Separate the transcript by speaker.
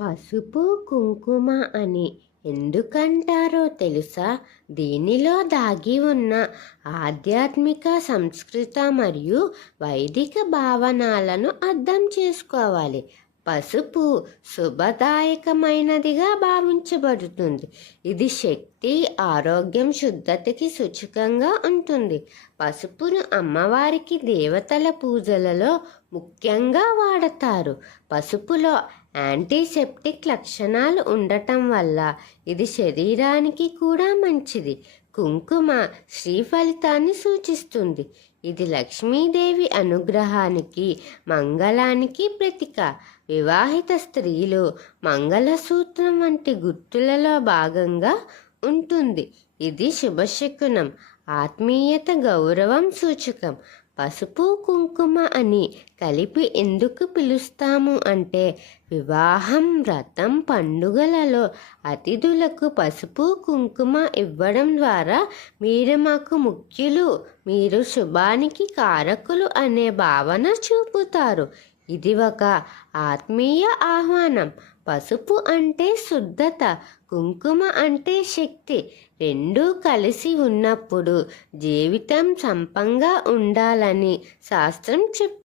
Speaker 1: పసుపు కుంకుమ అని ఎందుకంటారో తెలుసా? దీనిలో దాగి ఉన్న ఆధ్యాత్మిక సంస్కృత మరియు వైదిక భావనాలను అర్థం చేసుకోవాలి. పసుపు శుభదాయకమైనదిగా భావించబడుతుంది. ఇది శక్తి ఆరోగ్యం శుద్ధతకి సూచకంగా ఉంటుంది. పసుపును అమ్మవారికి దేవతల పూజలలో ముఖ్యంగా వాడతారు. పసుపులో యాంటీసెప్టిక్ లక్షణాలు ఉండటం వల్ల ఇది శరీరానికి కూడా మంచిది. కుంకుమ శ్రీ ఫలితాన్ని సూచిస్తుంది. ఇది లక్ష్మీదేవి అనుగ్రహానికి మంగళానికి ప్రతీక. వివాహిత స్త్రీలు మంగళసూత్రం వంటి గుర్తులలో భాగంగా ఉంటుంది. ఇది శుభశకునం ఆత్మీయత గౌరవం సూచకం. పసుపు కుంకుమ అని కలిపి ఎందుకు పిలుస్తాము అంటే వివాహం వ్రతం పండుగలలో అతిథులకు పసుపు కుంకుమ ఇవ్వడం ద్వారా మీరు మాకు ముఖ్యులు మీరు శుభానికి కారకులు అనే భావన చూపుతారు. ఇది ఒక ఆత్మీయ ఆహ్వానం. పసుపు అంటే శుద్ధత కుంకుమ అంటే శక్తి. రెండూ కలిసి ఉన్నప్పుడు జీవితం సంపంగా ఉండాలని శాస్త్రం చెప్తుంది.